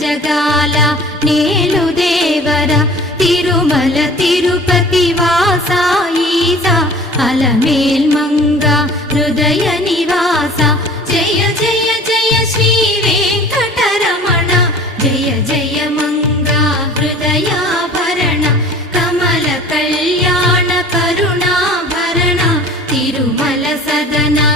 జగాల నేలు దేవర తిరుమల తిరుపతి వాసా ఈసా అలమేల్ మంగ హృదయ నివాస జయ జయ జయ శ్రీ వెంకటరమణ జయ జయ మంగ హృదయాభరణ కమల కళ్యాణ కరుణాభరణ తిరుమల సదనా